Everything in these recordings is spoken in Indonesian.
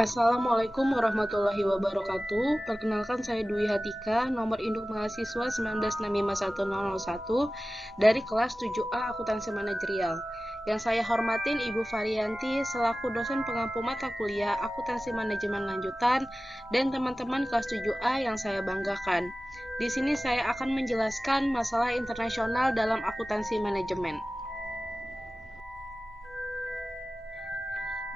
Assalamualaikum warahmatullahi wabarakatuh. Perkenalkan saya Dwi Hatika, nomor induk mahasiswa 19651001 dari kelas 7A Akuntansi Manajerial. Yang saya hormatin Ibu Varianti selaku dosen pengampu mata kuliah Akuntansi Manajemen Lanjutan dan teman-teman kelas 7A yang saya banggakan. Di sini saya akan menjelaskan masalah internasional dalam akuntansi manajemen.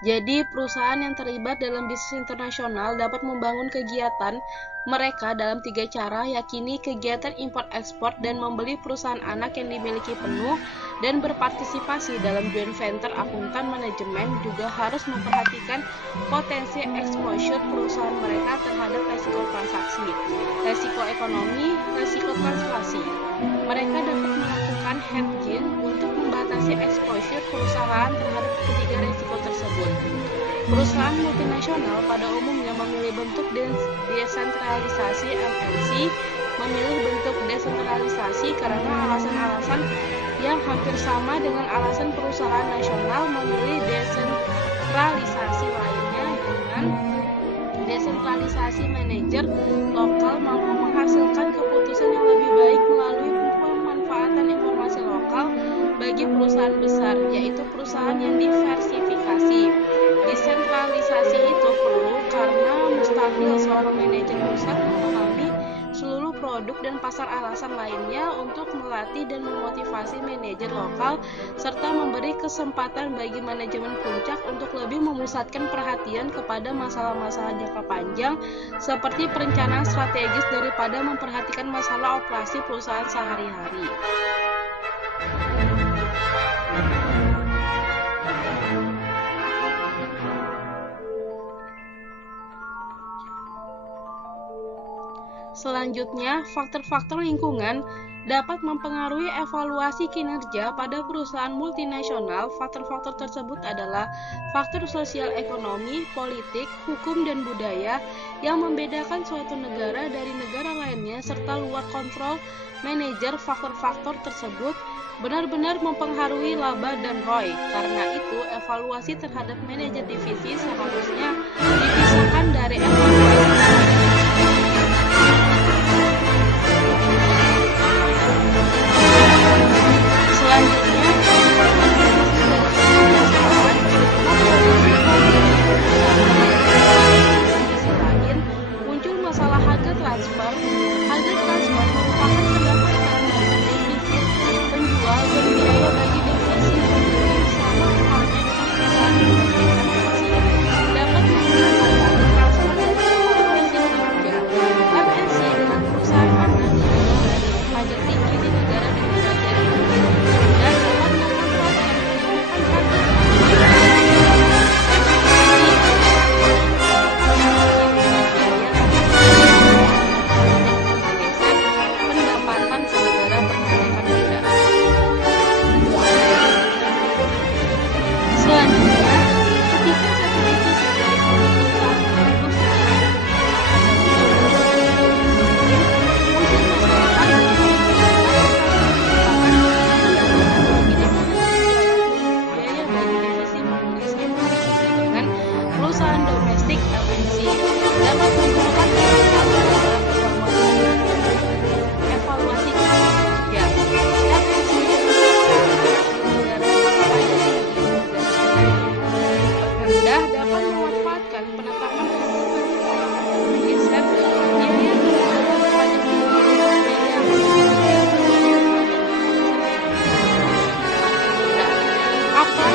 Jadi, perusahaan yang terlibat dalam bisnis internasional dapat membangun kegiatan mereka dalam 3 cara, yakni kegiatan import-ekspor dan membeli perusahaan anak yang dimiliki penuh, dan berpartisipasi dalam joint venture akuntan manajemen juga harus memperhatikan potensi exposure perusahaan mereka terhadap resiko transaksi, resiko ekonomi, resiko translasi. Mereka dapat melakukan hedging untuk membatasi exposure perusahaan terhadap ketiga risiko tersebut. Perusahaan multinasional pada umumnya memilih bentuk desentralisasi MNC, memilih bentuk desentralisasi karena alasan-alasan yang hampir sama dengan alasan perusahaan nasional memilih desentralisasi lainnya. Dengan desentralisasi, manajer lokal mampu menghasilkan keputusan yang lebih baik melalui pemanfaatan informasi lokal bagi perusahaan besar, yaitu perusahaan yang diversifikasi. Desentralisasi itu perlu karena mustahil seorang manajer pusat memahami seluruh produk dan pasar alasan lainnya untuk melatih dan memotivasi manajer lokal serta memberi kesempatan bagi manajemen puncak untuk lebih memusatkan perhatian kepada masalah-masalah jangka panjang seperti perencanaan strategis daripada memperhatikan masalah operasi perusahaan sehari-hari. Selanjutnya, faktor-faktor lingkungan dapat mempengaruhi evaluasi kinerja pada perusahaan multinasional. Faktor-faktor tersebut adalah faktor sosial ekonomi, politik, hukum, dan budaya yang membedakan suatu negara dari negara lainnya serta luar kontrol manajer. Faktor-faktor tersebut benar-benar mempengaruhi laba dan ROI. Karena itu, evaluasi terhadap manajer divisi seharusnya dipisahkan dari evaluasi selanjutnya. Sisi lain, muncul masalah harga transfer. Harga transfer merupakan pendapatan bagi defisit penjual dan biaya bagi defisit pembeli, sama halnya dengan perusahaan yang memberikan hasil dapat menggunakan harga transfer dari evaluasi kinerja MNC dengan perusahaan anak yang membayar pajak tinggi di negara dengan pajak tinggi dan dapat memanfaatkan penerapan harga pendapatan ke negara perpajakan negara. Selanjutnya, ketika satu divisi dari suatu perusahaan produksi muncul masalah harga biaya bagi divisi produksi dengan perusahaan domestik MNC dapat menggunakan evaluasi kinerja MNC rendah dapat memanfaatkan penetapan geser biaya terhadap pajak tinggi apa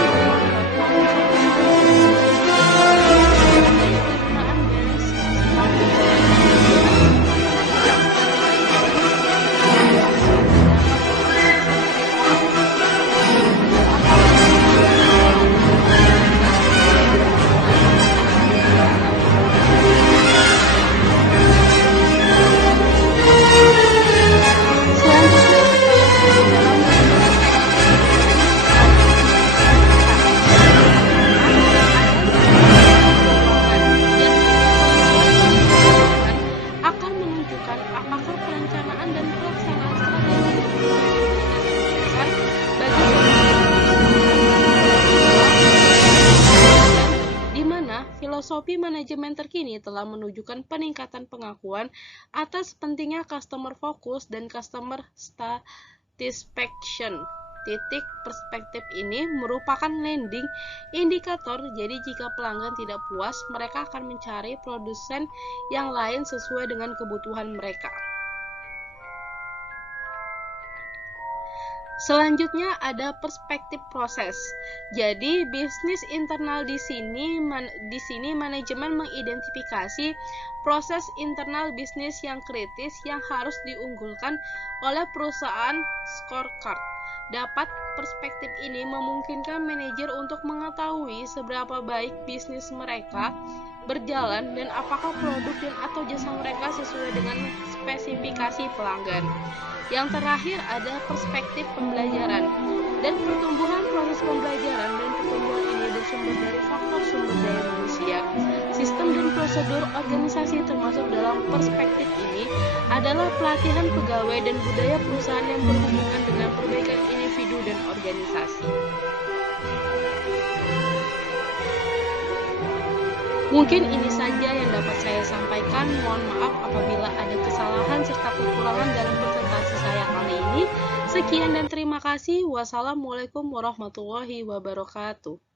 Selanjutnya, filosofi manajemen terkini telah menunjukkan peningkatan pengakuan atas pentingnya customer focus dan customer satisfaction. Titik perspektif ini merupakan leading indikator, jadi jika pelanggan tidak puas, mereka akan mencari produsen yang lain sesuai dengan kebutuhan mereka. Selanjutnya ada perspektif proses. Jadi bisnis internal di sini manajemen mengidentifikasi proses internal bisnis yang kritis yang harus diunggulkan oleh perusahaan scorecard. Dapat perspektif ini memungkinkan manajer untuk mengetahui seberapa baik bisnis mereka berjalan dan apakah produk dan atau jasa mereka sesuai dengan spesifikasi pelanggan. Yang terakhir ada perspektif pembelajaran dan pertumbuhan. Proses pembelajaran dan pertumbuhan ini bersumber dari faktor sumber daya manusia. Sistem dan prosedur organisasi termasuk dalam perspektif ini adalah pelatihan pegawai dan budaya perusahaan yang berhubungan dengan perbaikan individu dan organisasi. Mungkin ini saja yang dapat saya sampaikan. Mohon maaf apabila ada kesalahan serta kekurangan dalam presentasi saya kali ini. Sekian dan terima kasih. Wassalamualaikum warahmatullahi wabarakatuh.